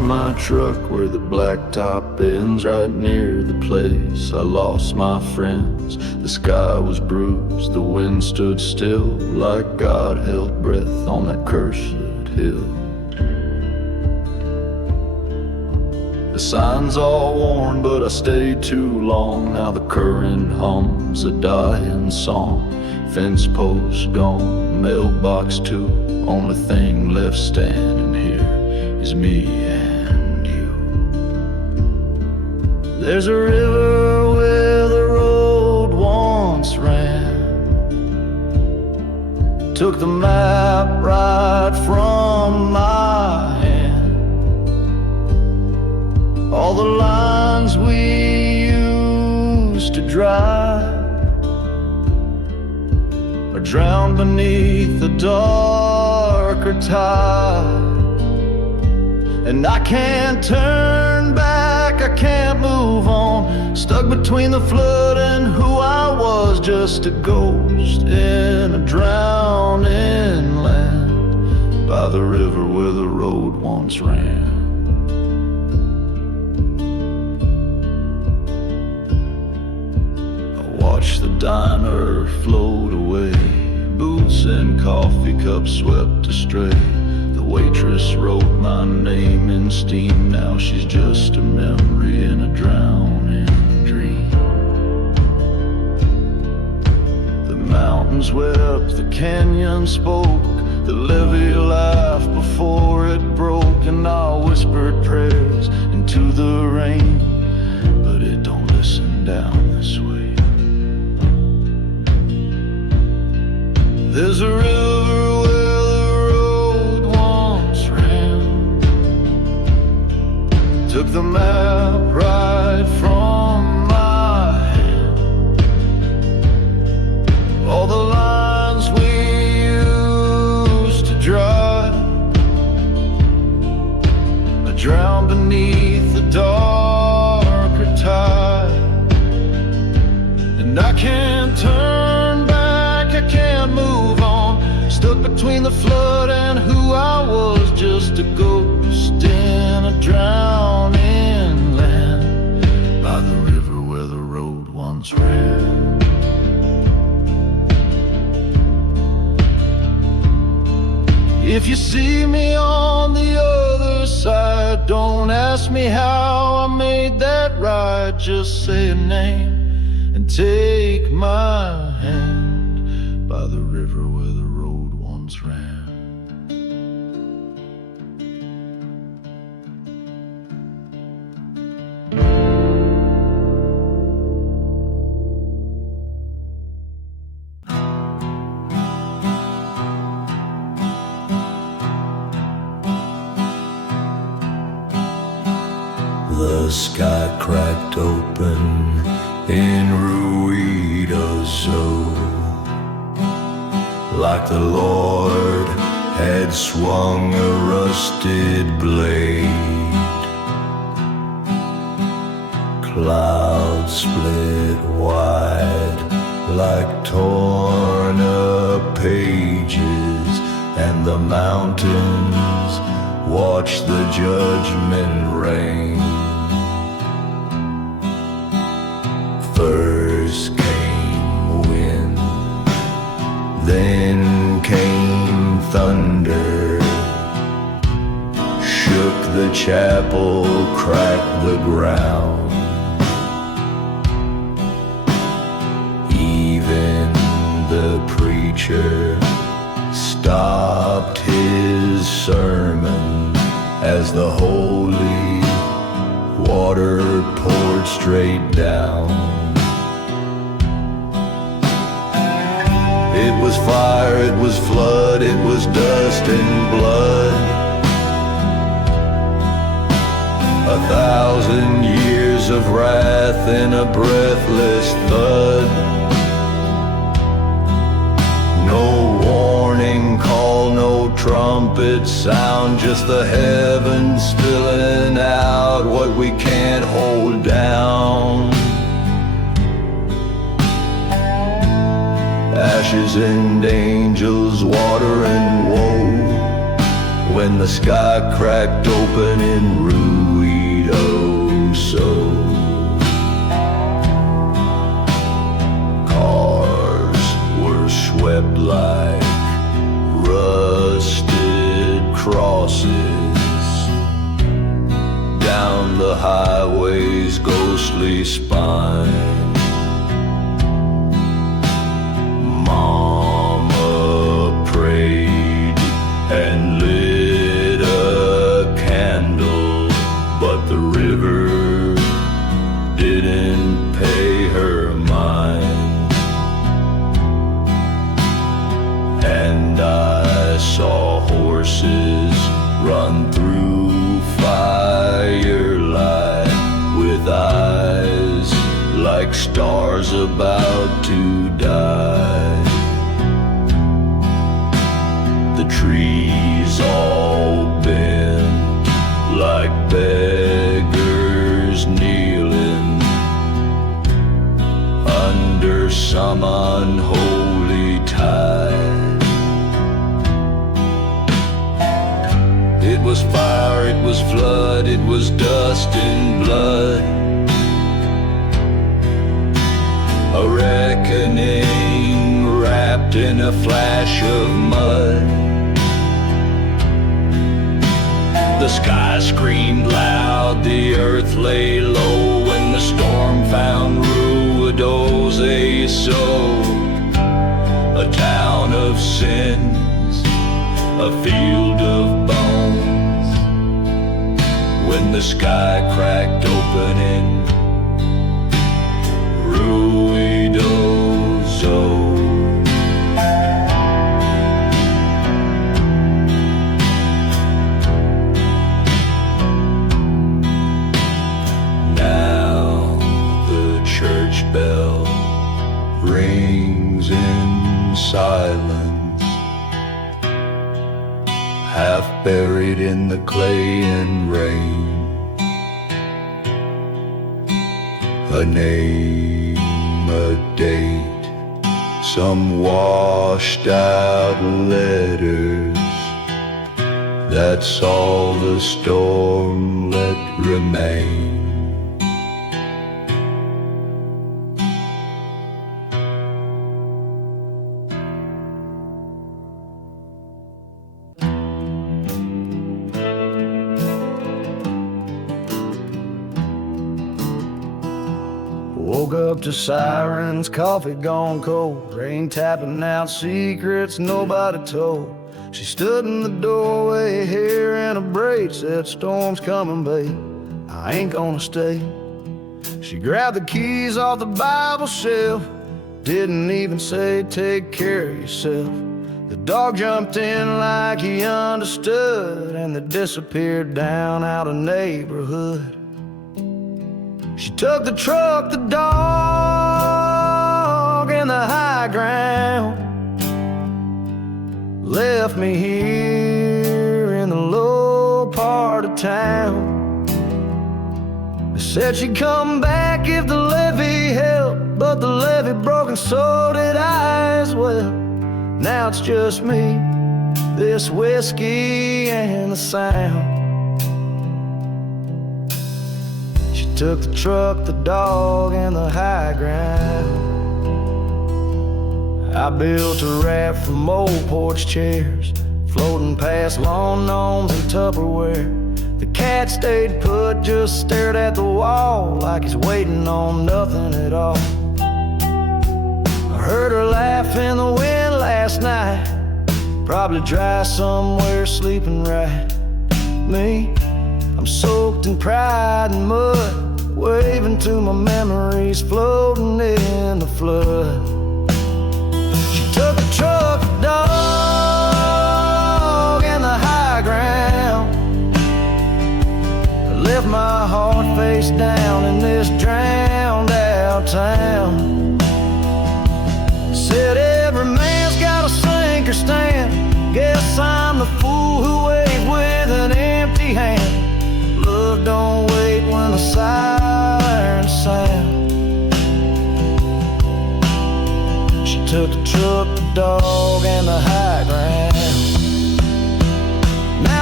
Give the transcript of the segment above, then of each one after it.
my truck where the blacktop ends, right near the place I lost my friends. The sky was bruised, the wind stood still, like God held breath on that cursed hill. The sign's all worn, but I stayed too long. Now the current hums a dying song. Fence post gone, mailbox too. Only thing left standing here is me and you. There's a river where the road once ran. Took the map right from my hand. All the lines we used to drive are drowned beneath the darker tide. And I can't turn back, I can't move on. Stuck between the flood and who I was, just a ghost in a drowning land, by the river where the road once ran. I watched the diner float away, boots and coffee cups swept astray. The waitress wrote my name in steam, now she's just a memory in a drowning dream. The mountains wept, the canyon spoke, the levee laughed before it broke, and I whispered prayers into the rain, but it don't listen down this way. There's a river where the road once ran. Took the map right from my hand. All the lines we used to drive are drowned beneath the darker tide. And I can't turn back, I can't move on. Stuck between the flood and who I was, just a ghost in a drowning land, by the river where the road once ran. If you see me on the other side, don't ask me how I made that ride. Just say a name and take my hand, by the river where the road once ran. The sky cracked open in Ruidoso, like the Lord had swung a rusted blade. Clouds split wide like torn up pages, and the mountains watch the judgment rain. First came wind, then came thunder, shook the chapel, cracked the ground. Even the preacher stopped his sermon as the holy water poured straight down. It was fire, it was flood, it was dust and blood. 1,000 years of wrath in a breathless thud. No warning call, no trumpet sound, just the heavens spilling out what we can't hold down. Ashes and angels, water and woe, when the sky cracked open in Ruidoso. Cars were swept like rusted crosses down the highway's ghostly spine. And lit a candle, but the river didn't pay her mind. And I saw horses run through firelight with eyes like stars about to die. The trees all bent like beggars kneeling under some unholy tide. It was fire, it was flood, it was dust and blood. A reckoning wrapped in a flash of mud. The sky screamed loud, the earth lay low when the storm found Ruidoso, a town of sins, a field of bones. When the sky cracked open in Ruidoso. Bell rings in silence, half buried in the clay and rain. A name, a date, some washed out letters. That's all the storm let remain. Woke up to sirens, coffee gone cold, rain tapping out secrets nobody told. She stood in the doorway, hair in a braid, said, "Storm's coming, babe, I ain't gonna stay." She grabbed the keys off the Bible shelf, didn't even say, "Take care of yourself." The dog jumped in like he understood, and they disappeared down out of neighborhood. She took the truck, the dog, and the high ground, left me here in the low part of town. They said she'd come back if the levee helped, but the levee broke and so did I as well. Now it's just me, this whiskey and the sound. Took the truck, the dog, and the high ground. I built a raft from old porch chairs, floating past lawn gnomes and Tupperware. The cat stayed put, just stared at the wall like he's waiting on nothing at all. I heard her laugh in the wind last night, probably dry somewhere sleeping right. Me, I'm soaked in pride and mud, waving to my memories floating in the flood. She took the truck, the dog, and the high ground, left my heart face down in this drowned out town. Said every man's got a sink or stand, guess I'm the fool who waved with an empty hand. Love don't wait when the sirens sound. She took the truck, the dog, and the high ground. Now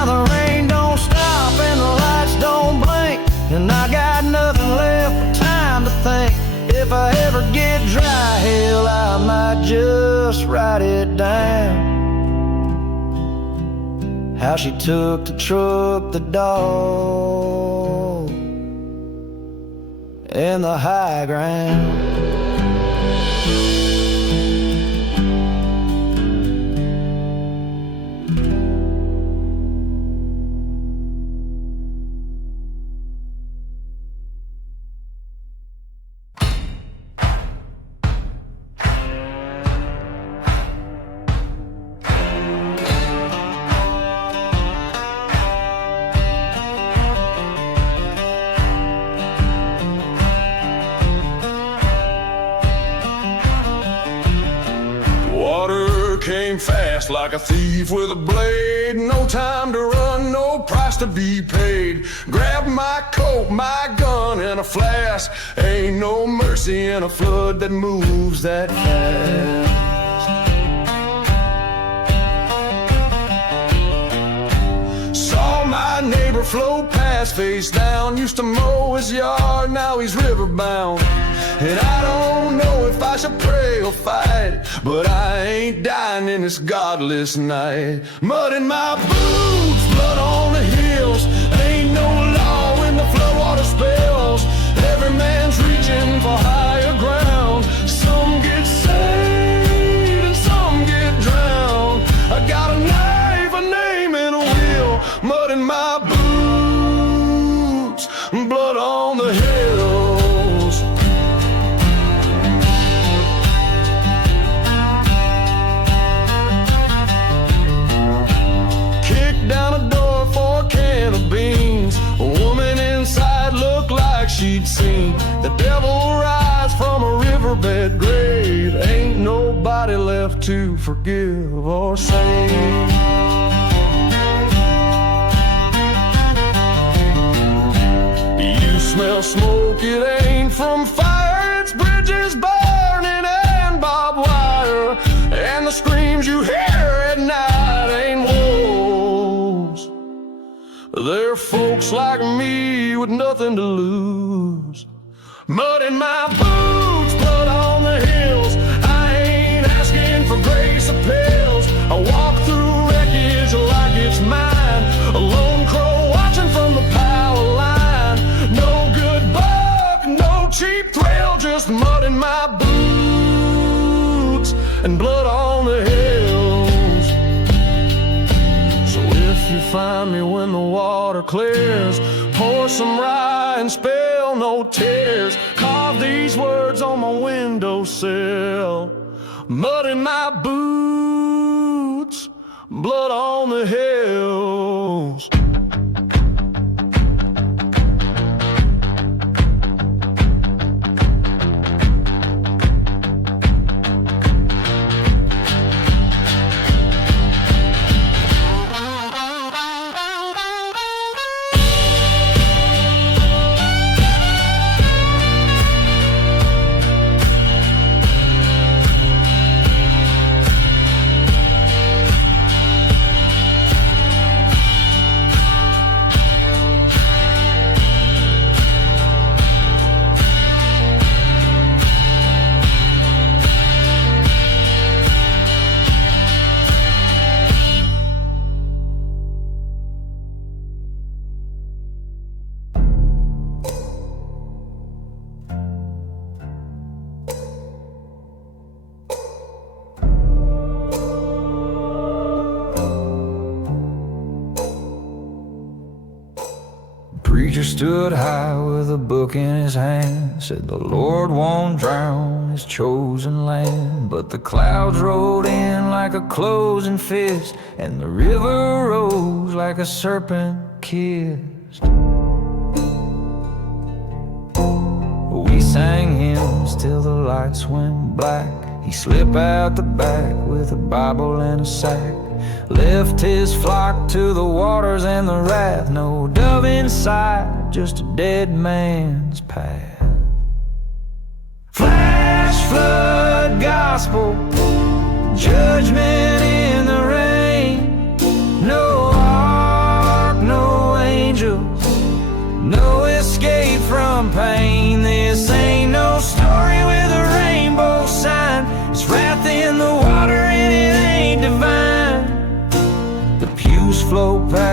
the rain don't stop and the lights don't blink, and I got nothing left but time to think. If I ever get dry, hell, I might just write it down. How she took the truck, the dog, and the high ground. Came fast like a thief with a blade. No time to run, no price to be paid. Grabbed my coat, my gun, and a flask. Ain't no mercy in a flood that moves that fast. Saw my neighbor float past face down. Used to mow his yard, now he's riverbound. And I don't know if I should pray or fight, but I ain't dying in this godless night. Mud in my boots, blood on the hills. Ain't no law when the floodwater spills. Every man's reaching for higher ground. Some get saved and some get drowned. I got a knife, a name, and a will. Mud in my boots, blood on the hills. Down a door for a can of beans. A woman inside looked like she'd seen the devil rise from a riverbed grave. Ain't nobody left to forgive or save. You smell smoke, it ain't from fire. It's bridges burning and barbed wire. And the screams you hear at night ain't wolves. They're folks like me with nothing to lose. Mud in my boots, blood on the hills. I ain't asking for grace or pills. I walk through wreckage like it's mine. A lone crow watching from the power line. No good buck, no cheap thrill, just mud in my boots and blood on the hills. So if you find me when the water clears, pour some rye and spill no tears. Carve these words on my windowsill. Mud in my boots, blood on the hills. Preacher stood high with a book in his hand, said the Lord won't drown his chosen land. But the clouds rolled in like a closing fist, and the river rose like a serpent kissed. We sang hymns till the lights went black. He slipped out the back with a Bible and a sack. Left his flock to the waters and the wrath. No dove inside, just a dead man's path. Flash flood gospel, judgment in the rain. No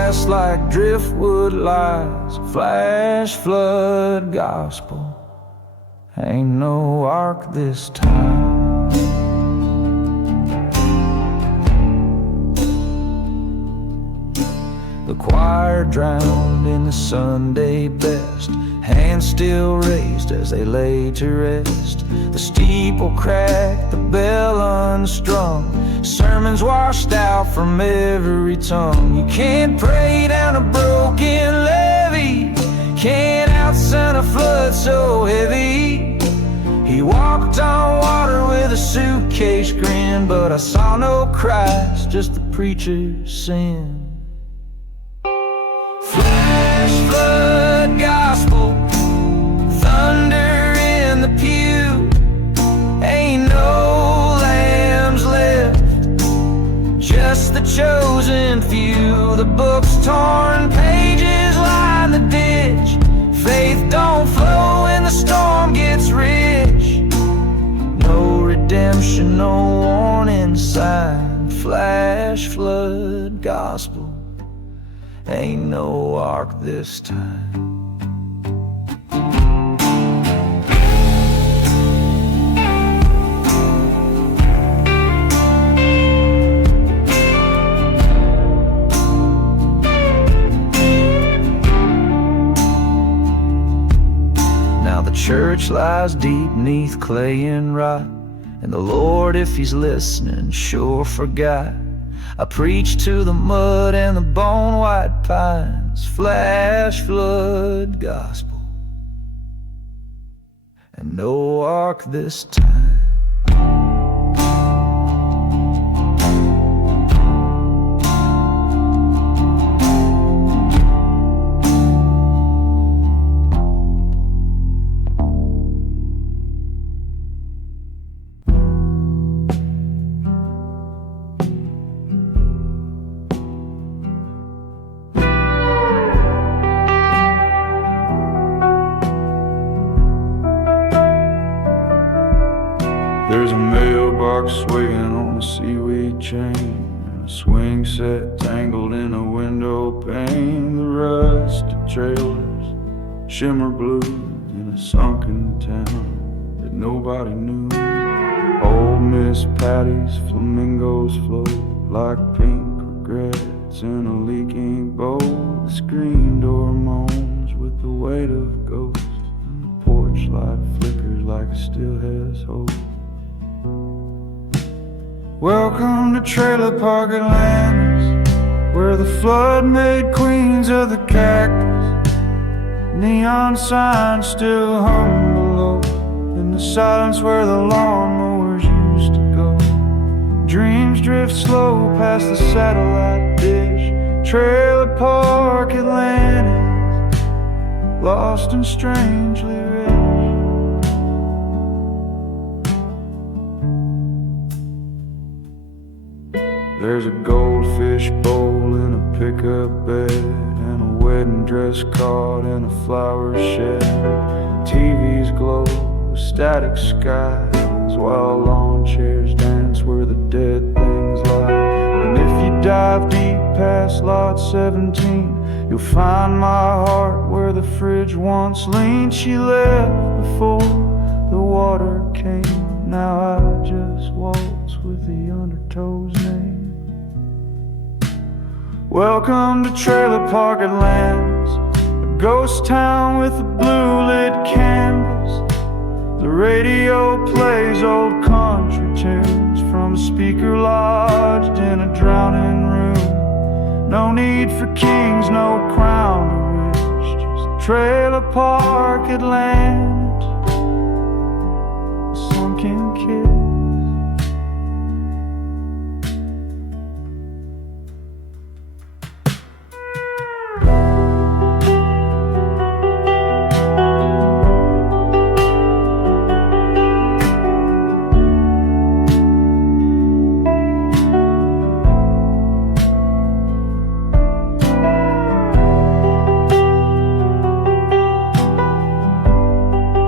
past like driftwood lies. Flash flood gospel, ain't no ark this time. The choir drowned in the Sunday best, hands still raised as they lay to rest. The steeple cracked, the bell unstrung, sermons washed out from every tongue. You can't pray down a broken levee, can't outsend a flood so heavy. He walked on water with a suitcase grin, but I saw no Christ, just the preacher's sin. Flash flood gospel, thunder in the pew, ain't no lambs left, just the chosen few. The book's torn pages line the ditch, faith don't flow when the storm gets rich. No redemption, no warning sign. Flash flood gospel, ain't no ark this time. Now the church lies deep neath clay and rot, and the Lord, if he's listening, sure forgot. I preach to the mud and the bone-white pines. Flash flood gospel, and no ark this time. There's a mailbox swinging on a seaweed chain, and a swing set tangled in a window pane. The rusted trailers shimmer blue in a sunken town that nobody knew. Old Miss Patty's flamingos float like pink regrets in a leaking boat. The screen door moans with the weight of ghosts, and the porch light flickers like it still has hope. Welcome to Trailer Park Atlantis, where the flood made queens of the cactus. Neon signs still hum below, in the silence where the lawnmowers used to go. Dreams drift slow past the satellite dish. Trailer Park Atlantis, lost and strangely rich. There's a goldfish bowl in a pickup bed, and a wedding dress caught in a flower shed. TVs glow with static skies, while lawn chairs dance where the dead things lie. And if you dive deep past lot 17, you'll find my heart where the fridge once leaned. She left before the water came, now I just waltz with the undertow's name. Welcome to Trailer Park Atlantis, a ghost town with a blue lit canvas. The radio plays old country tunes from a speaker lodged in a drowning room. No need for kings, no crown to wish, just Trailer Park Atlantis, a sunken kiss.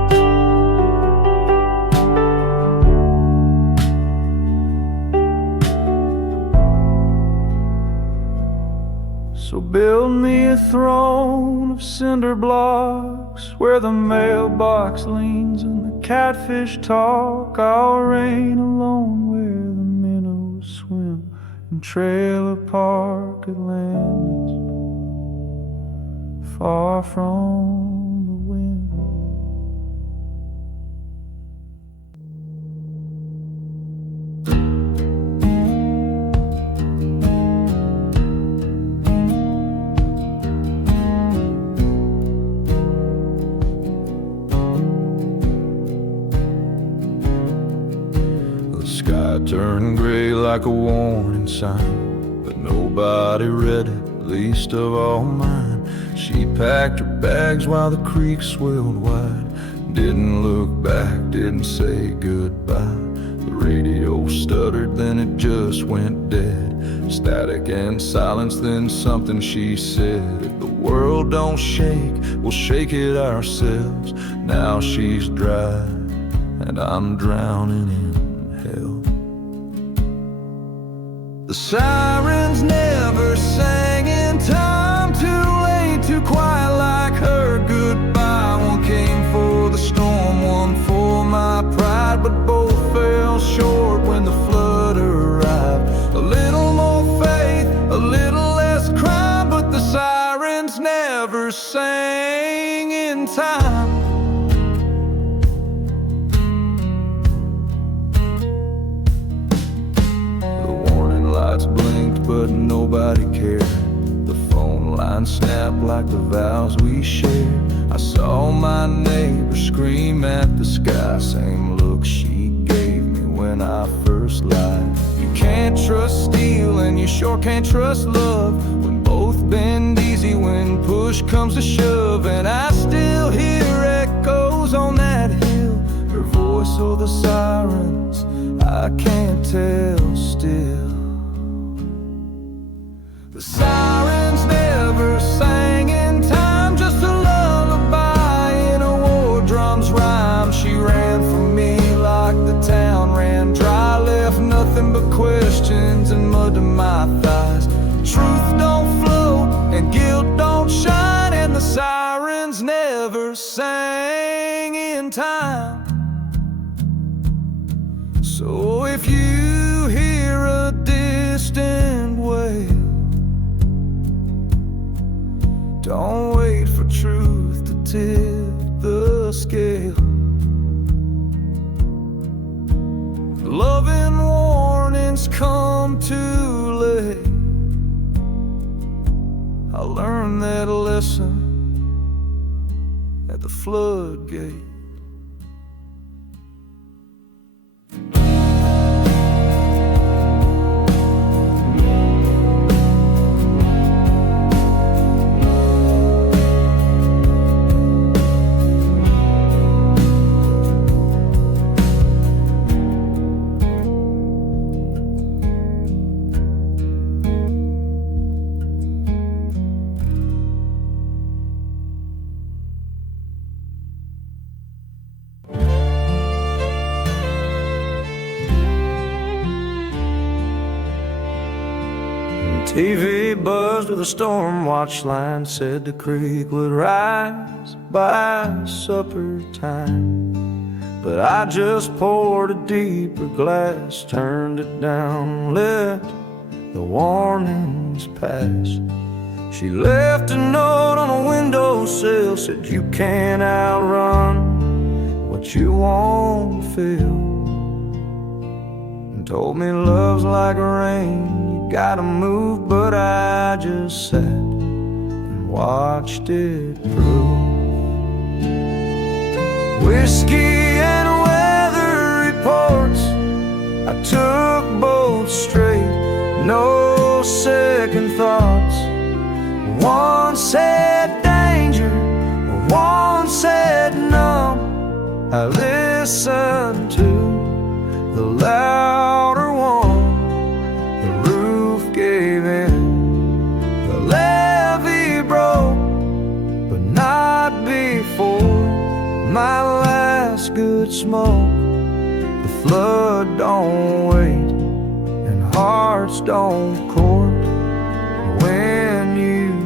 So build me a throne of cinder blocks where the mailbox leans and the catfish talk. I'll reign alone where the minnows swim in Trailer Park, Atlantis, far from the wind. Sky turned gray like a warning sign, but nobody read it, least of all mine. She packed her bags while the creek swelled wide, didn't look back, didn't say goodbye. The radio stuttered, then it just went dead. Static and silence, then something she said. If the world don't shake, we'll shake it ourselves. Now she's dry, and I'm drowning in hell. The sirens never sang in time, too late, too quiet like her goodbye. One came for the storm, one for my pride, but both fell short when the flood arrived. A little more faith, a little less crime, but the sirens never sang in time. Lights blinked, but nobody cared. The phone line snapped like the vows we shared. I saw my neighbor scream at the sky, same look she gave me when I first lied. You can't trust steel and you sure can't trust love, when both bend easy when push comes to shove. And I still hear echoes on that hill, her voice or the sirens, I can't tell still. The sirens never sang in time, just a lullaby in a war drum's rhyme. She ran from me like the town ran dry, left nothing but questions and mud to my thighs. Truth don't float and guilt don't shine, and the sirens never sang in time. So if you hear a distant wail, don't wait for truth to tip the scale. Loving warnings come too late. I learned that lesson at the floodgate. TV buzzed with a storm watch line, said the creek would rise by supper time. But I just poured a deeper glass, turned it down, let the warnings pass. She left a note on a windowsill, said you can't outrun what you won't feel, and told me love's like rain, gotta move, but I just sat and watched it prove. Whiskey and weather reports, I took both straight, no second thoughts. One said danger, one said no. I listened to the louder one. Gave in, the levee broke, but not before my last good smoke. The flood don't wait, and hearts don't court when you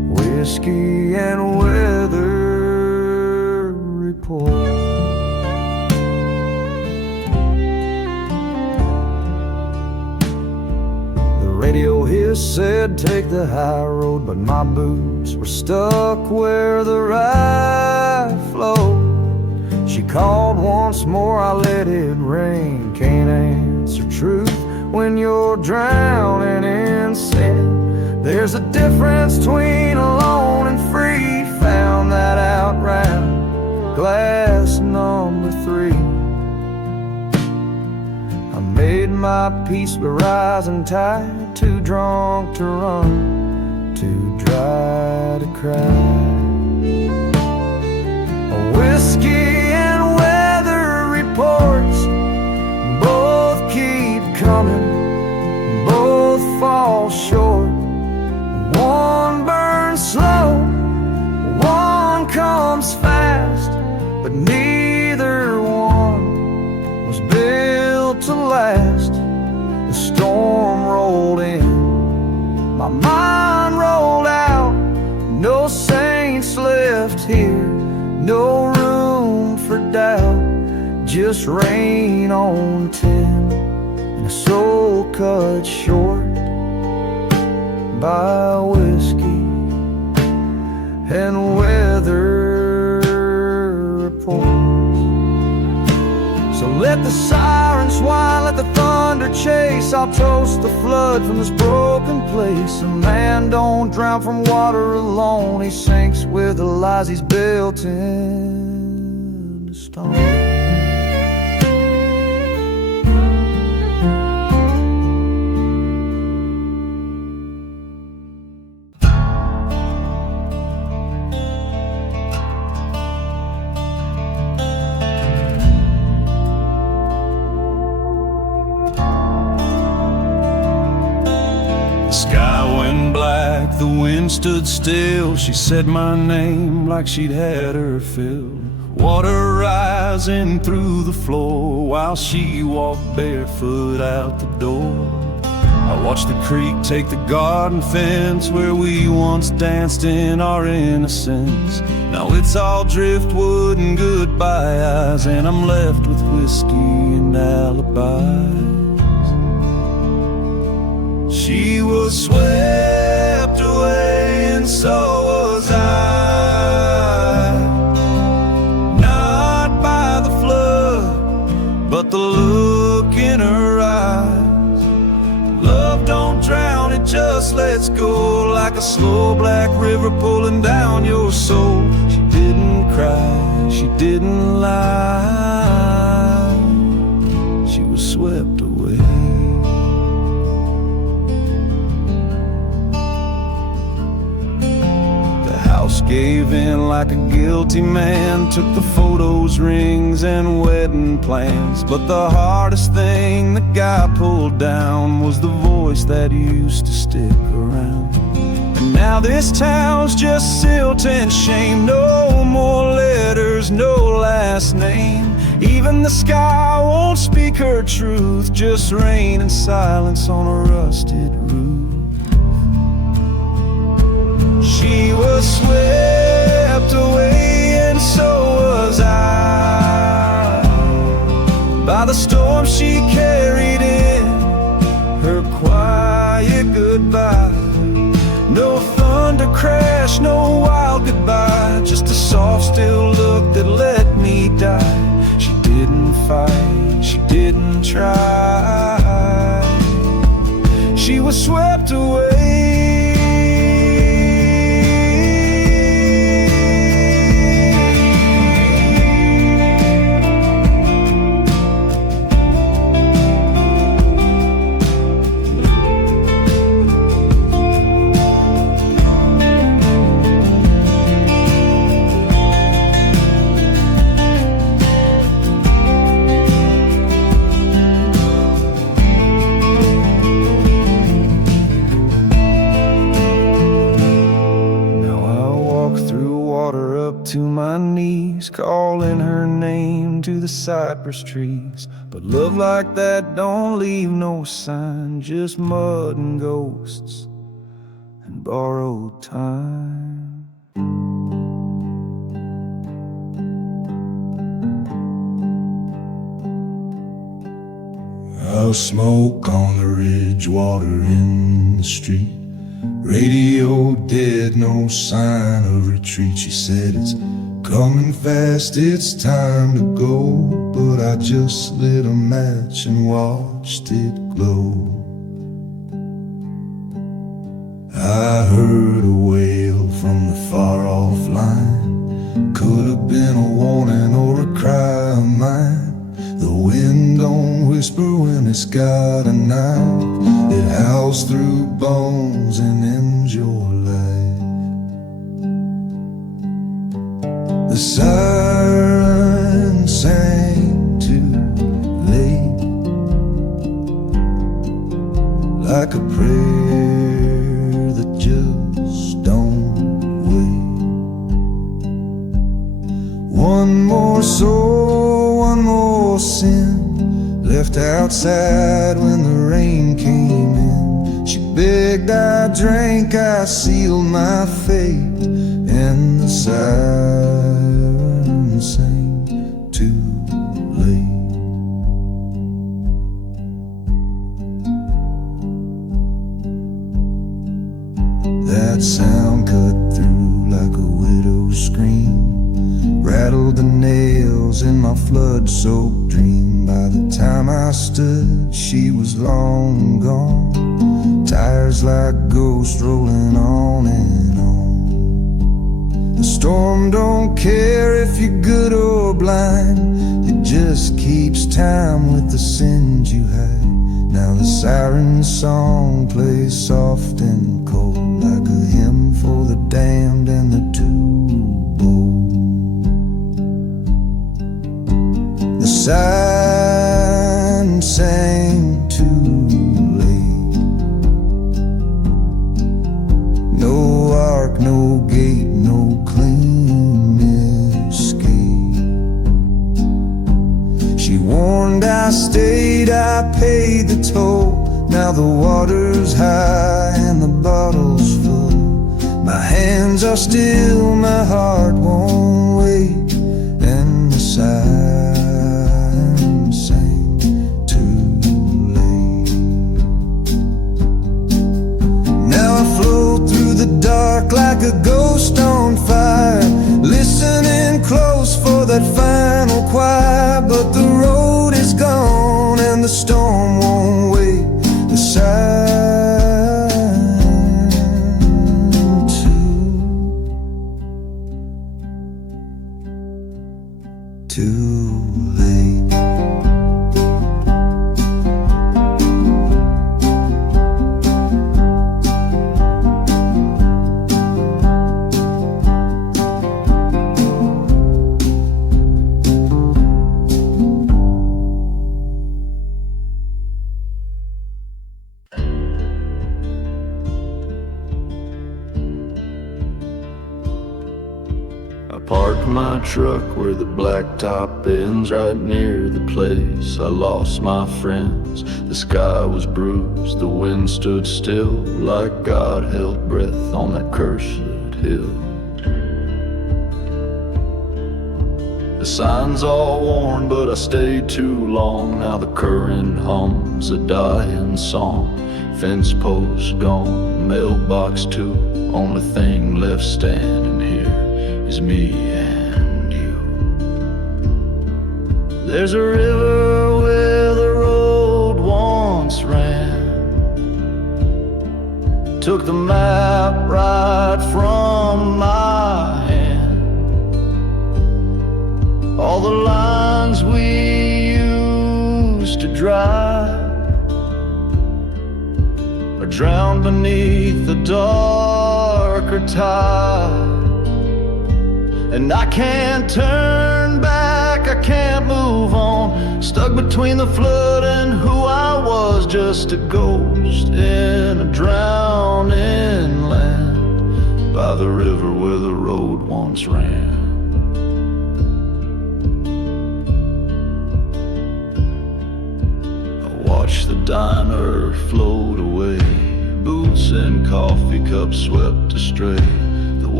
whiskey and weather report. The radio here said take the high road, but my boots were stuck where the ride flowed. She called once more, I let it rain. Can't answer truth when you're drowning in sin. There's a difference between alone and free. Found that out round glass number 3. I made my peace with rising tide. Too drunk to run, too dry to cry. A whiskey and weather reports, both keep coming, both fall short. One burns slow, one comes fast, but neither one was built to last. The storm rolled in, my mind rolled out. No saints left here, no room for doubt. Just rain on tin and a soul cut short by whiskey and weather reports. So let the sirens whine, let the thunder chase. I'll toast the flood from this broken place. A man don't drown from water alone. He sinks with the lies he's built into stone. The wind stood still, she said my name like she'd had her fill. Water rising through the floor while she walked barefoot out the door. I watched the creek take the garden fence where we once danced in our innocence. Now it's all driftwood and goodbye eyes, and I'm left with whiskey and alibis. She was swept away and so was I, not by the flood, but the look in her eyes. Love don't drown, it just lets go, like a slow black river pulling down your soul. She didn't cry, she didn't lie, she was swept away. Gave in like a guilty man, took the photos, rings, and wedding plans. But the hardest thing the guy pulled down was the voice that used to stick around. And now this town's just silt and shame. No more letters, no last name. Even the sky won't speak her truth, just rain and silence on a rusted roof. She was swept away and so was I, by the storm she carried in her quiet goodbye. No thunder crash, no wild goodbye, just a soft still look that let me die. She didn't fight, she didn't try, she was swept away. To my knees, calling her name to the cypress trees. But love like that don't leave no sign, just mud and ghosts and borrowed time. I'll smoke on the ridge, water in the street. Radio dead, no sign of retreat. She said it's coming fast, it's time to go. But I just lit a match and watched it glow. I heard a wail from the far off line. Could have been a warning or a cry of mine. The wind don't whisper when it's got a knife. It howls through bones and ends your life. The siren sang too late, like a prayer that just don't wait. One more soul, one more sin, left outside when the rain came in. She begged, I drank, I sealed my fate. And the siren sang too late. That sound cut through like a widow's scream, rattled the nails in my flood-soaked dream. By the time I stood, she was long gone. Tires like ghosts rolling on and on. The storm don't care if you're good or blind. It just keeps time with the sins you hide. Now the siren song plays soft and cold, like a hymn for the damned and the too bold. The siren sang too late. No ark, no gate, no clean escape. She warned, I stayed, I paid the toll. Now the water's high and the bottle's full. My hands are still, my heart won't wait. And the siren sang too late. Now I float through the dark like a ghost on fire, listening close for that final cry. But the road is gone and the storm won't wait. The siren too late. Parked my truck where the blacktop ends, right near the place I lost my friends. The sky was bruised, the wind stood still, like God held breath on that cursed hill. The sign's all worn, but I stayed too long. Now the current hums a dying song. Fence post gone, mailbox too. Only thing left standing here is me and you. There's a river where the road once ran, took the map right from my hand. All the lines we used to drive are drowned beneath the darker tide. And I can't turn back, I can't move on, stuck between the flood and who I was, just a ghost in a drowning land, by the river where the road once ran. I watched the diner float away, boots and coffee cups swept astray. The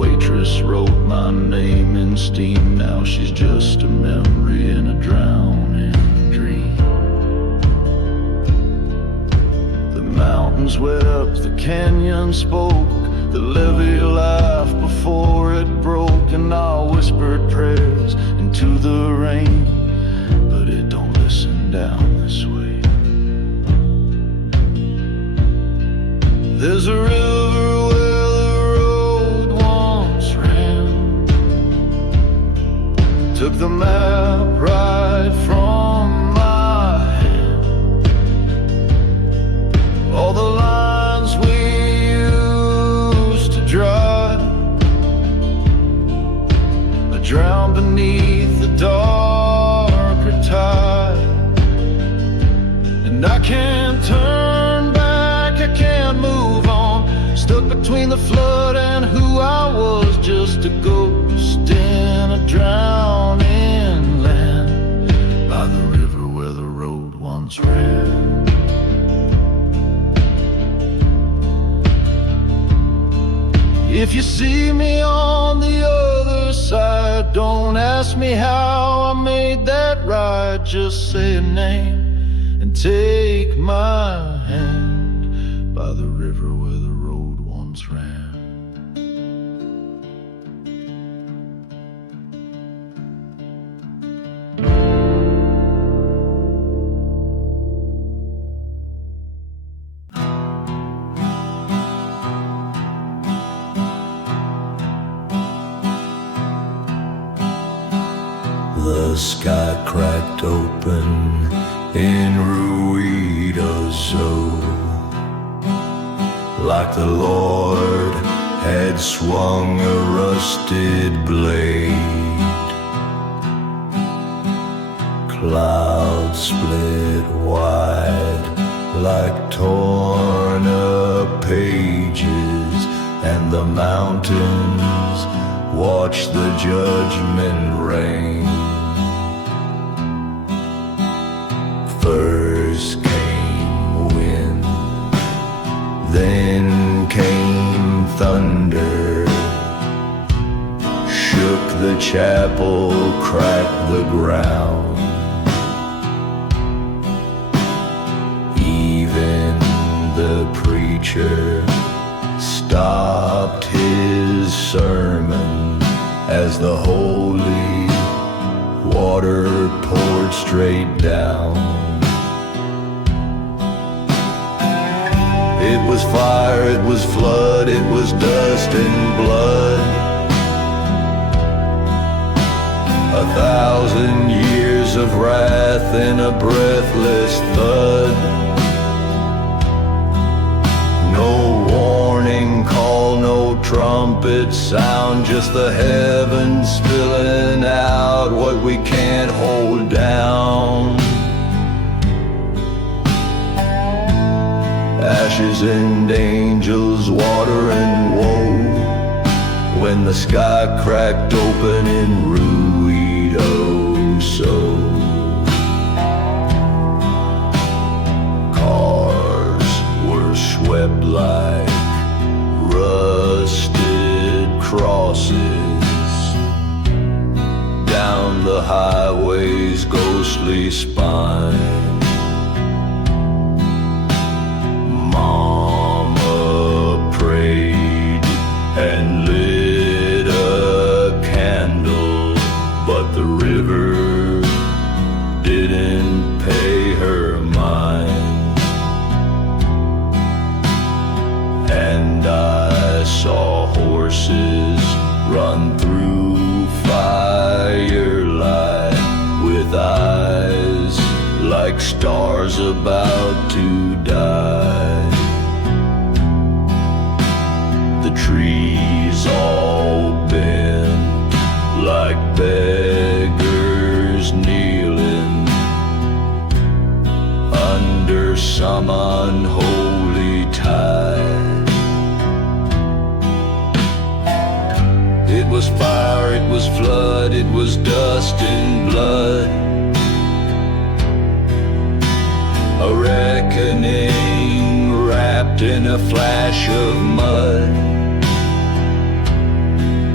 waitress wrote my name in steam. Now she's just a memory in a drowning dream. The mountains wept, the canyon spoke, the levee laughed before it broke, and I whispered prayers into the rain, but it don't listen down this way. There's a river where the road once ran, took the map right from my hand. All the lines we used to drive, I drowned beneath the darker tide, and I can't turn back, I can't move on, stuck between the flood and who I was, just a ghost in a drowning land, by the river where the road once ran. If you see me on the other side, don't ask me how I made that ride, just say a name and take my hand, by the river where the road once ran. The sky cracked open in Ruidoso, like the Lord had swung a rusted blade. Clouds split wide like torn up pages, and the mountains watched the judgment rain. First came wind, then came thunder, shook the chapel, cracked the ground. Even the preacher stopped his sermon as the holy water poured straight down. It was fire, it was flood, it was dust and blood. 1,000 years of wrath in a breathless thud. No warning call, no trumpet sound, just the heavens spilling out what we can't hold down. Ashes and angels, water and woe, when the sky cracked open in Ruidoso. Cars were swept like rusted crosses down the highway's ghostly spine. And lit a candle, but the river didn't pay her mind. And I saw horses run through firelight with eyes like stars about to die. The trees all bent like beggars kneeling under some unholy tide. It was fire, it was flood, it was dust and blood. A reckoning wrapped in a flash of mud.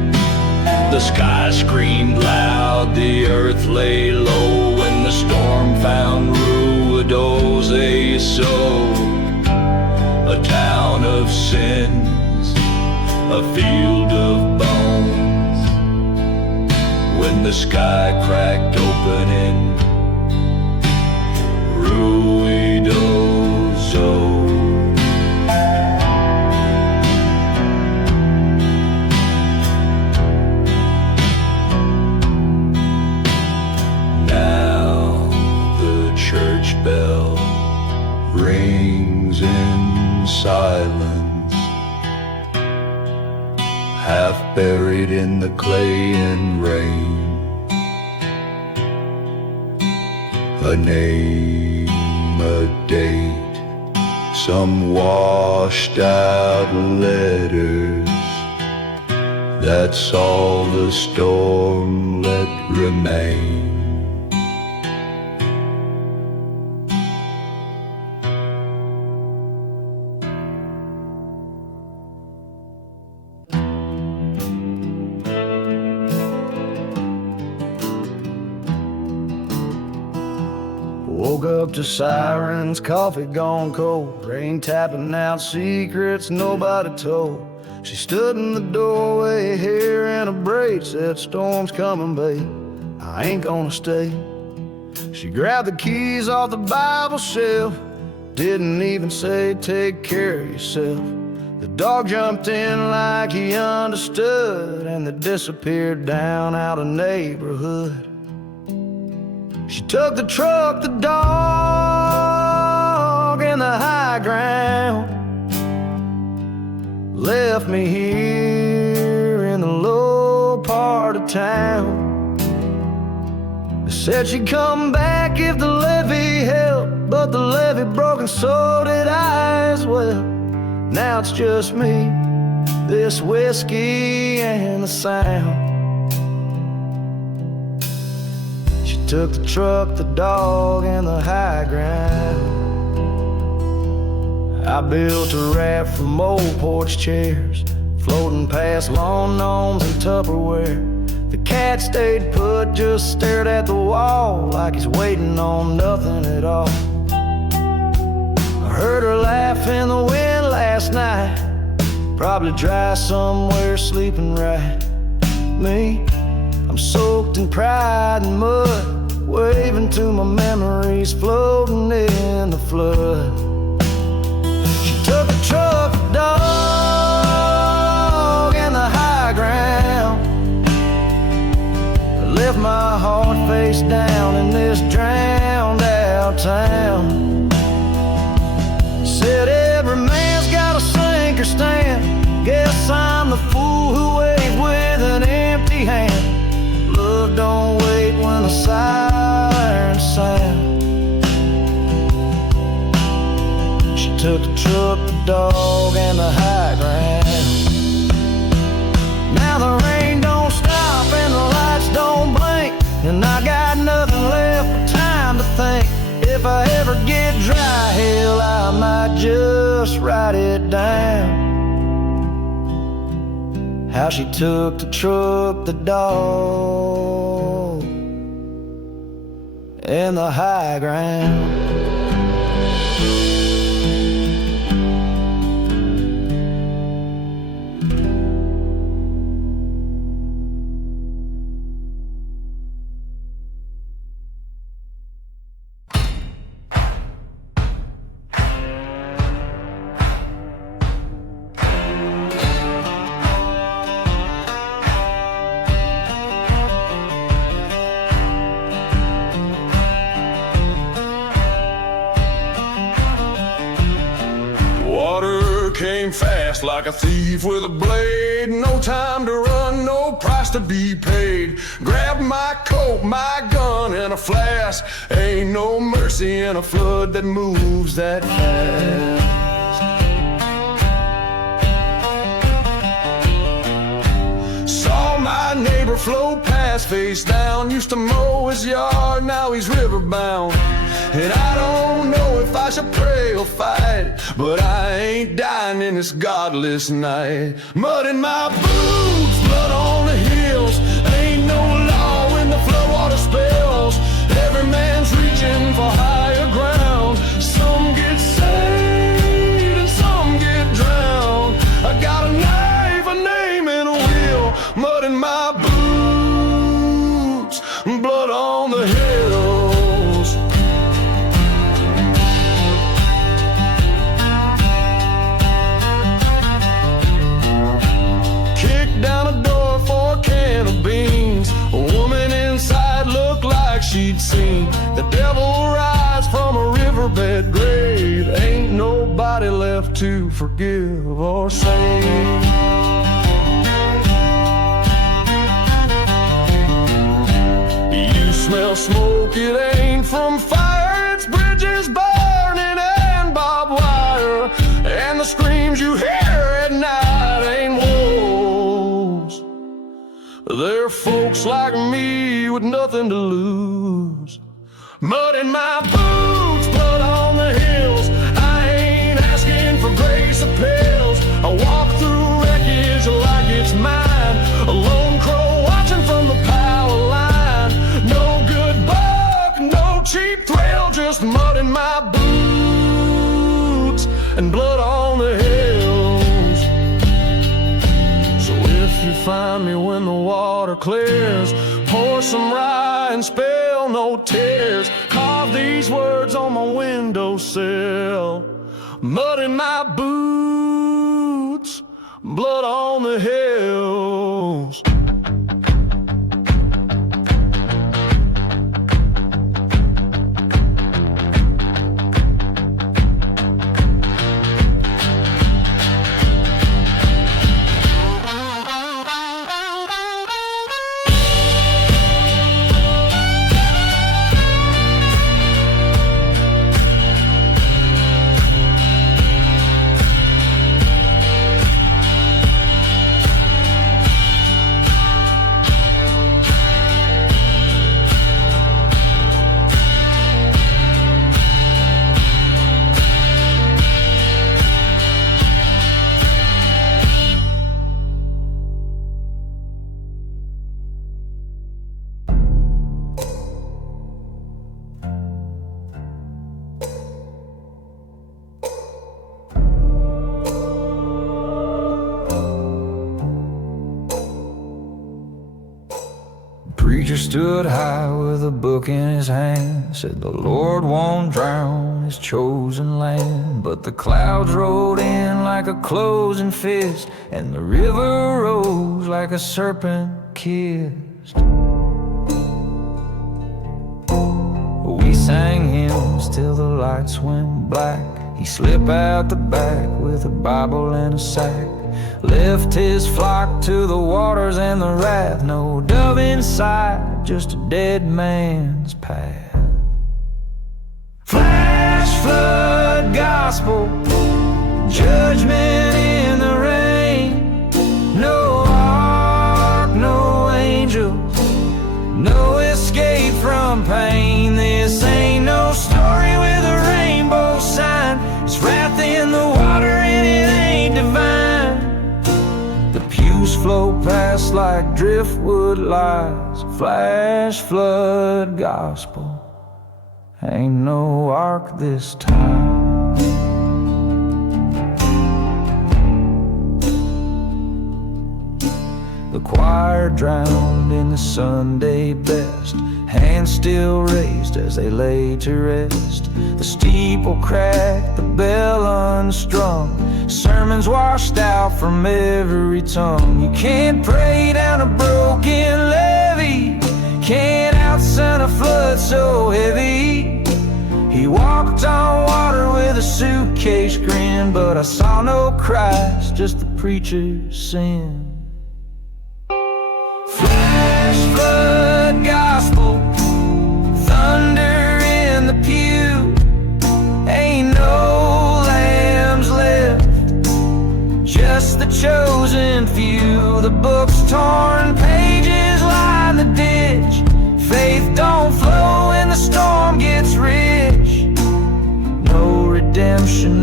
The sky screamed loud, the earth lay low when the storm found Ruidoso, a town of sins, a field of bones. When the sky cracked open in Ruidoso. Bell rings in silence, half buried in the clay and rain. A name, a date, some washed out letters. That's all the storm let remain. Woke up to sirens, coffee gone cold, rain tapping out secrets nobody told. She stood in the doorway, hair in a braid, said, "Storm's coming, babe, I ain't gonna stay." She grabbed the keys off the Bible shelf, didn't even say, "Take care of yourself." The dog jumped in like he understood, and they disappeared down out of neighborhood. She took the truck, the dog, and the high ground, left me here in the low part of town. They said she'd come back if the levee helped, but the levee broke and so did I as well. Now it's just me, this whiskey and the sound. Took the truck, the dog, and the high ground. I built a raft from old porch chairs, floating past lawn gnomes and Tupperware. The cat stayed put, just stared at the wall like he's waiting on nothing at all. I heard her laugh in the wind last night, probably dry somewhere, sleeping right. Me, I'm soaked in pride and mud, waving to my memories floating in the flood. She took the truck, the dog, and the high ground, left my heart face down in this drowned out town. Said every man's got a sink or stand, guess I'm the fool who waved with an empty hand. Love don't wait when the sirens sound. She took the truck, the dog, and the high ground. Now the rain don't stop and the lights don't blink, and I got nothing left but time to think. If I ever get dry, hell, I might just write it down. How she took the truck, the dog, and the high ground. Came fast like a thief with a blade. No time to run, no price to be paid. Grabbed my coat, my gun, and a flask. Ain't no mercy in a flood that moves that fast. Saw my neighbor float past face down. Used to mow his yard, now he's riverbound. And I don't know if I should pray or fight. but I ain't dying in this godless night. Mud in my boots, blood on the hills. Ain't no law when the floodwater spills. Every man's reaching for higher ground. Some get saved and some get drowned. I got a knife, a name, and a wheel. Mud in my boots, blood on the hills. Kicked down a door for a can of beans. A woman inside looked like she'd seen the devil rise from a riverbed grave. Ain't nobody left to forgive or save. You smell smoke, it ain't from fire. It's bridges burning and barbed wire. And the screams you hear at night ain't wolves. They're folks like me with nothing to lose. Mud in my boots, blood on the hills. I ain't asking for grace or pills. I walk through wreckage like it's mine. A lone crow watching from the power line. No good buck, no cheap thrill, just mud in my boots and blood on the hills. So if you find me when the water clears, pour some rye and spill no tears. Carve these words on my windowsill. Mud in my boots, blood on the hills. Preacher stood high with a book in his hand, said the Lord won't drown his chosen land. But the clouds rolled in like a closing fist, and the river rose like a serpent kissed. We sang hymns till the lights went black. He slipped out the back with a Bible and a sack. Left his flock to the waters and the wrath. No dove inside, just a dead man's path. Flash flood gospel, judgment in the rain. No ark, no angels, no escape from pain. This ain't no story with a rainbow sign. It's wrath in the water and it ain't divine. The pews flow past like driftwood lights. Flash flood gospel, ain't no ark this time. The choir drowned in the Sunday best, hands still raised as they lay to rest. The steeple cracked, the bell unstrung, sermons washed out from every tongue. You can't pray down a broken levee, can't outsend a flood so heavy. He walked on water with a suitcase grin, but I saw no Christ, just the preacher's sin. Flash flood gospel, thunder in the pew. Ain't no lambs left, just the chosen few. The book's torn pages line the ditch. Faith don't flow when the storm gets rich. No redemption,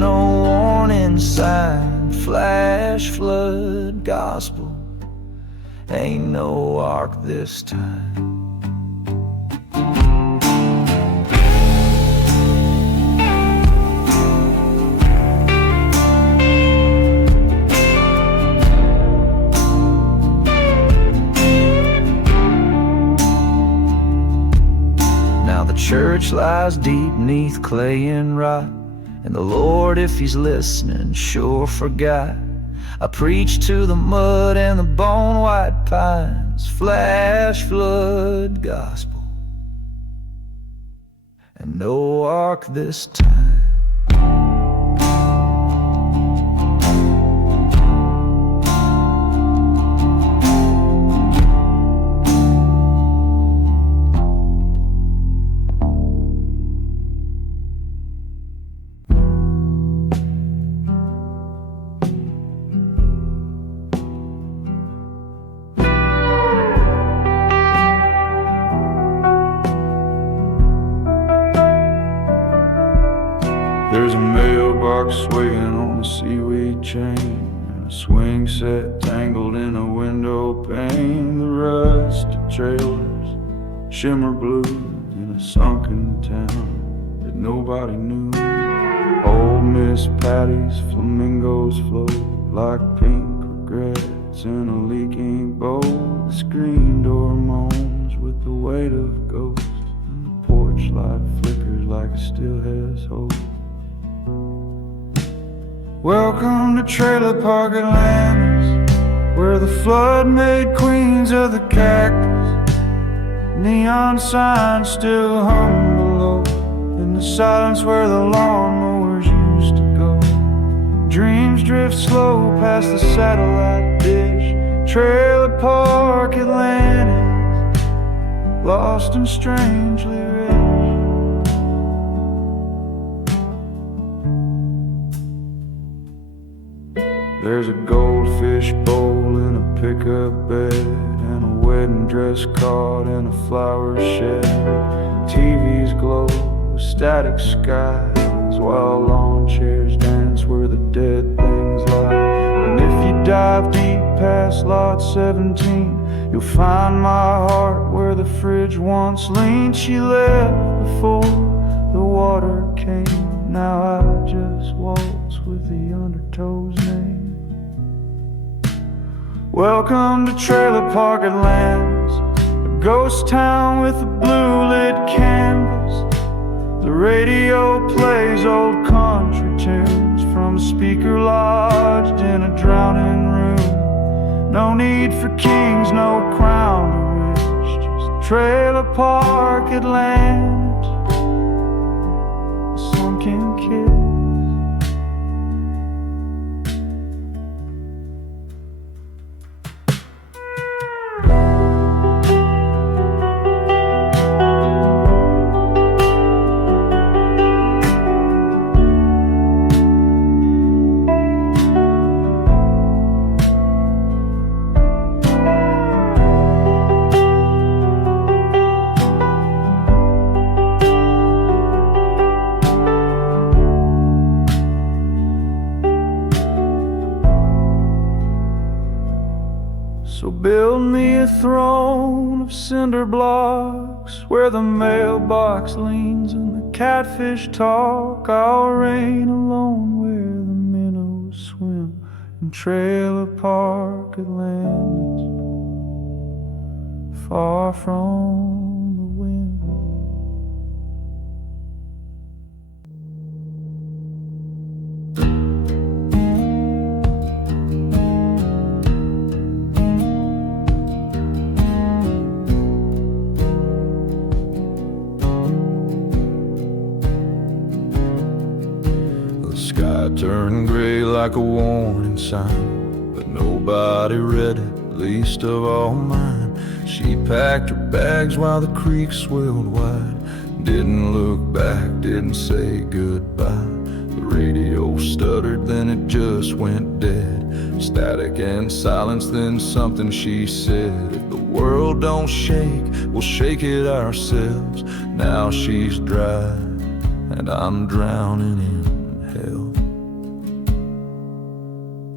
no warning sign, flash flood gospel. Ain't no ark this time. Now the church lies deep neath clay and rock, and the Lord, if he's listening, sure forgot. I preach to the mud and the bone-white pines, flash flood gospel, and no ark this time. There's a mailbox swaying on a seaweed chain, and a swing set tangled in a window pane. The rusted trailers shimmer blue in a sunken town that nobody knew. Old Miss Patty's flamingos float like pink regrets in a leaking boat. The screen door moans with the weight of ghosts, and the porch light flickers like it still has hope. Welcome to Trailer Park Atlantis, where the flood made queens of the cactus. Neon signs still hung below, in the silence where the lawnmowers used to go. Dreams drift slow past the satellite dish. Trailer Park Atlantis, lost and strangely rich. There's a goldfish bowl in a pickup bed, and a wedding dress caught in a flower shed. TVs glow with static skies, while lawn chairs dance where the dead things lie. And if you dive deep past lot 17, you'll find my heart where the fridge once leaned. She left before the water came. Now I just waltz with the undertow's name. Welcome to Trailer Park Atlantis, a ghost town with a blue lit canvas. The radio plays old country tunes from a speaker lodged in a drowning room. No need for kings, no crown to wish, just Trailer Park Atlantis, a sunken kid. So build me a throne of cinder blocks where the mailbox leans and the catfish talk. I'll reign alone where the minnows swim in Trailer Park Atlantis, far from the wind. Sky turned gray like a warning sign, but nobody read it, least of all mine. She packed her bags while the creek swelled wide, didn't look back, didn't say goodbye. The radio stuttered, then it just went dead. Static and silence, then something she said. If the world don't shake, we'll shake it ourselves. Now she's dry, and I'm drowning in hell.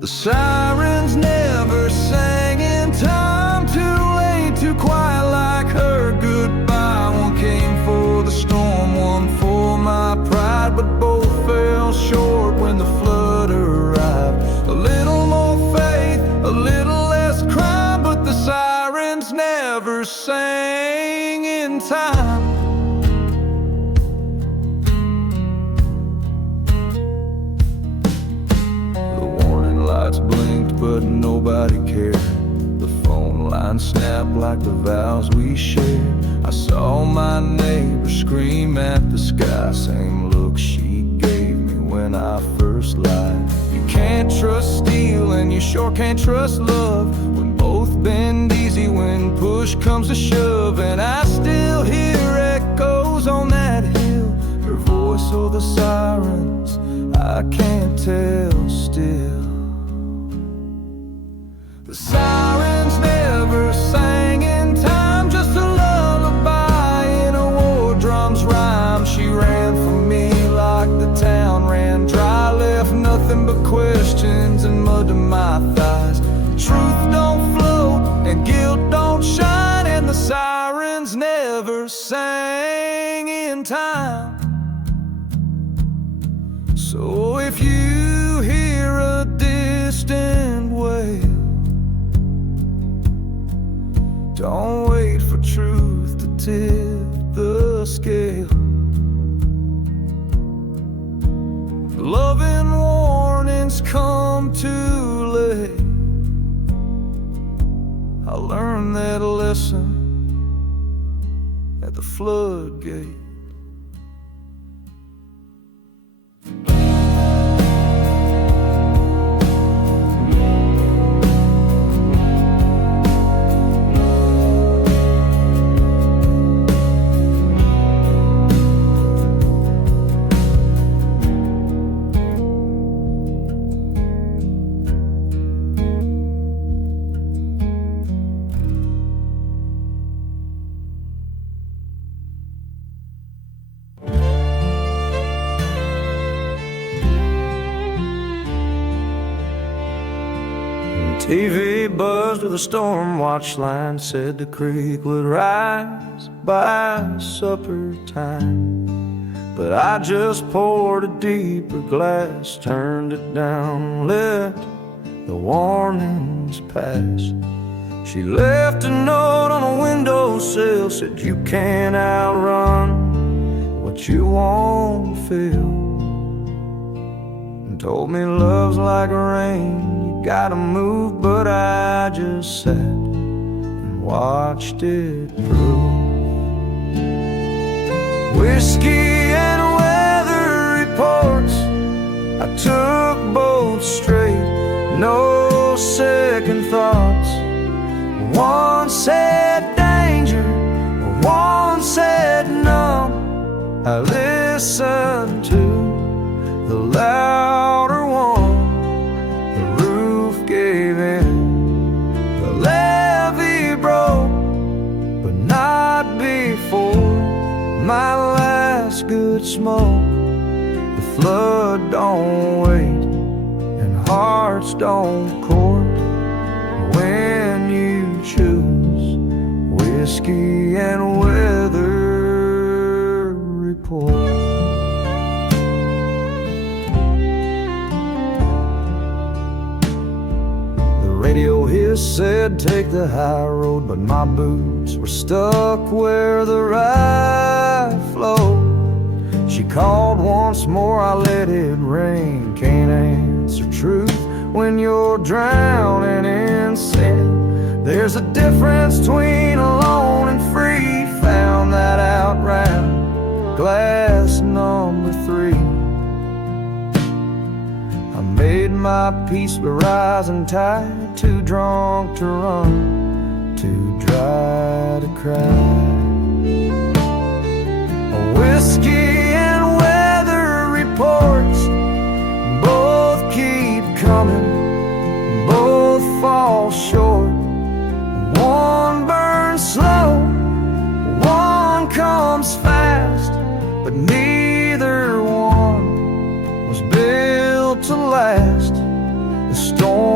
The sirens never sang in time, too late, too quiet like her goodbye. One came for the storm, one for my pride, but both fell short when the flood arrived. A little more faith, a little less crime, but the sirens never sang in time. Lights blinked, but nobody cared. The phone line snapped like the vows we shared. I saw my neighbor scream at the sky, same look she gave me when I first lied. You can't trust steel and you sure can't trust love, when both bend easy when push comes to shove. And I still hear echoes on that hill, her voice or the sirens, I can't tell still. The sirens never sang in time, just a lullaby in a war drum's rhyme. She ran from me like the town ran dry, left nothing but questions and mud to my thighs. Truth don't flow and guilt don't shine, and the sirens never sang in time. So if you hear a distant wail, don't wait for truth to tip the scale. Loving warnings come too late. I learned that lesson at the floodgate. TV buzzed with a storm watch line, said the creek would rise by supper time. But I just poured a deeper glass, turned it down, let the warnings pass. She left a note on a windowsill, said you can't outrun what you won't feel, and told me love's like rain, gotta move. But I just sat and watched it prove. Whiskey and weather reports, I took both straight, no second thoughts. One said danger, one said no. I listened to the louder one. Gave in, the levee broke, but not before my last good smoke. The flood don't wait, and hearts don't court when you choose whiskey and weather report. Radio hiss said take the high road, but my boots were stuck where the ride flowed. She called once more, I let it rain. Can't answer truth when you're drowning in sin. There's a difference between alone and free, found that out round glass number 3. I made my peace with rising tide, too drunk to run, too dry to cry. Whiskey and weather reports, both keep coming, both fall short. One burns slow, one comes fast, but neither one was built to last. The storm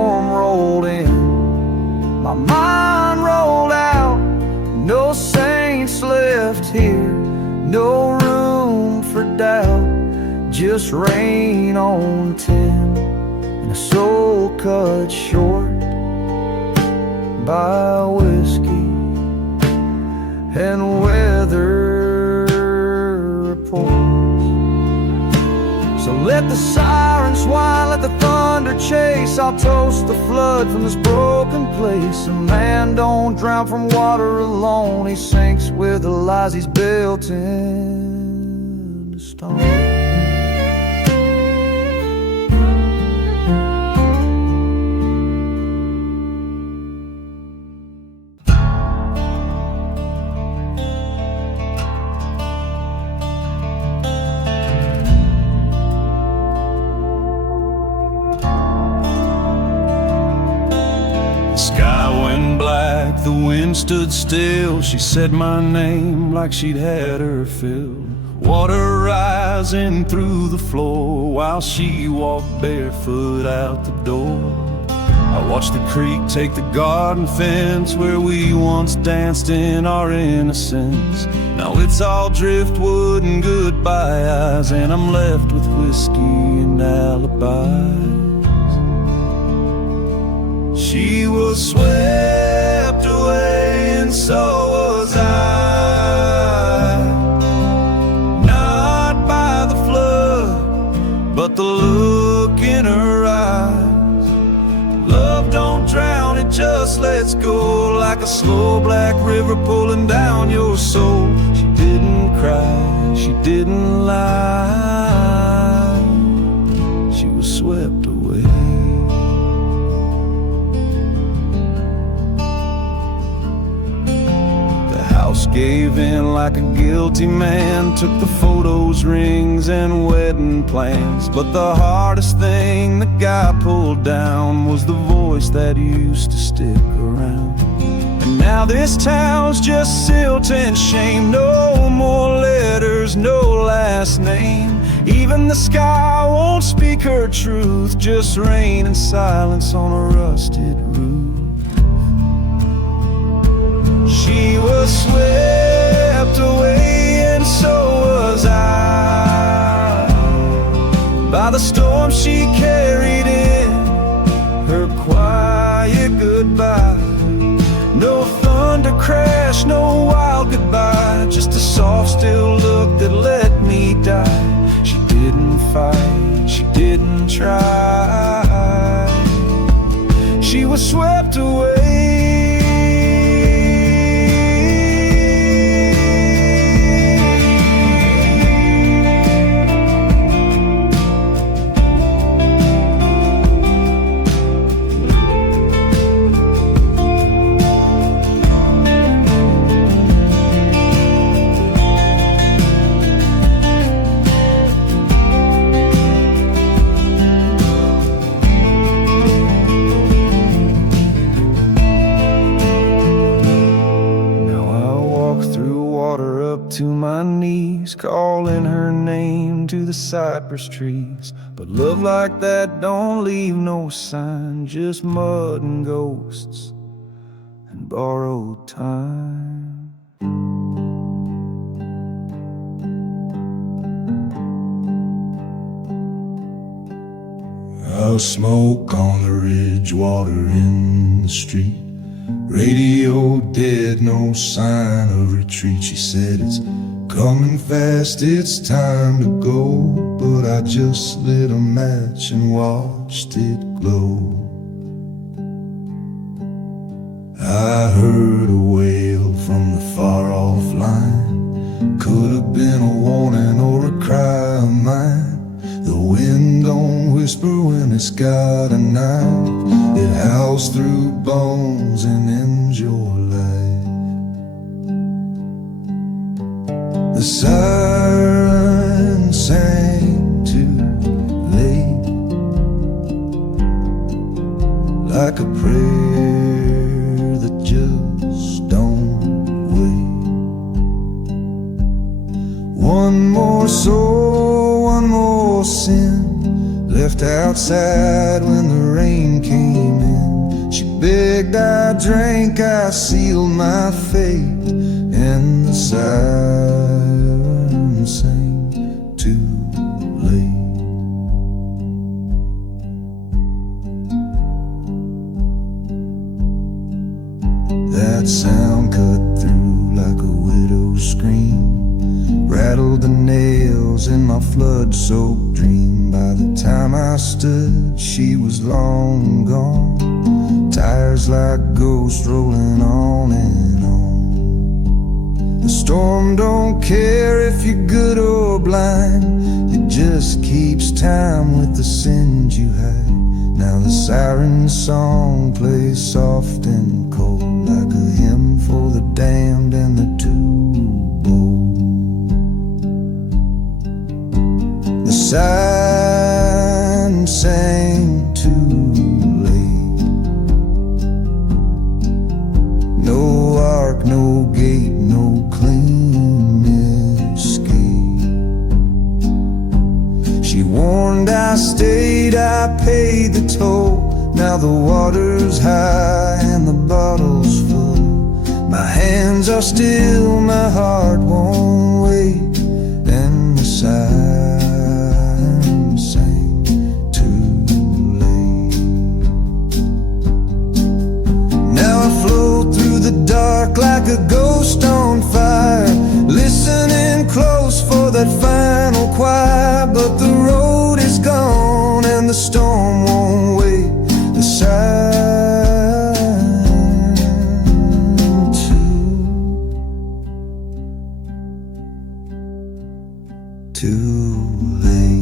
my mind rolled out. No saints left here, no room for doubt. Just rain on tin and a soul cut short by whiskey and weather reports. So let the sirens whine, let the thunder chase. I'll toast the flood from this broken place. A man don't drown from water alone. He sinks with the lies he's built into stone. The wind stood still, she said my name like she'd had her fill. Water rising through the floor while she walked barefoot out the door. I watched the creek take the garden fence where we once danced in our innocence. Now it's all driftwood and goodbye eyes, and I'm left with whiskey and alibis. She was swept away and so was I, not by the flood, but the look in her eyes. Love don't drown, it just lets go, like a slow black river pulling down your soul. She didn't cry, she didn't lie, she was swept away. Gave in like a guilty man, took the photos, rings, and wedding plans. But the hardest thing the guy pulled down was the voice that used to stick around. And now this town's just silt and shame, no more letters, no last name. Even the sky won't speak her truth, just rain and silence on a rusted roof. She was swept away and so was I, by the storm she carried in her quiet goodbye. No thunder crash, no wild goodbye, just a soft still look that let me die. She didn't fight, she didn't try, she was swept away. To my knees, calling her name to the cypress trees. But love like that don't leave no sign, just mud and ghosts and borrowed time. I'll smoke on the ridge, water in the street. Radio dead, no sign of retreat. She said it's coming fast, it's time to go. But I just lit a match and watched it glow. I heard a wail from the far off line. Could have been a warning or a cry of mine. The wind don't whisper when it's got a knife. It howls through bones and ends your life. The siren sang too late, like a prayer that just don't wait. One more soul, one more sin, left outside when the rain came in. She begged, I drank, I sealed my fate, and the siren sang too late. That sound cut through like a widow's scream, rattled the nails in my flood-soaked dream. By the time I stood, she was long gone, tires like ghosts rolling on and on. The storm don't care if you're good or blind, it just keeps time with the sins you hide. Now the siren song plays soft and cold, like a hymn for the damned and the too bold. The siren sang too late. No ark, no gate, no clean escape. She warned, I stayed, I paid the toll. Now the water's high and the bottle's full. My hands are still, my heart won't wait, and the siren sang too late. Now I float through the dark like a ghost on fire, listening close for that final choir. But the road is gone and the storm won't wait. The siren too late.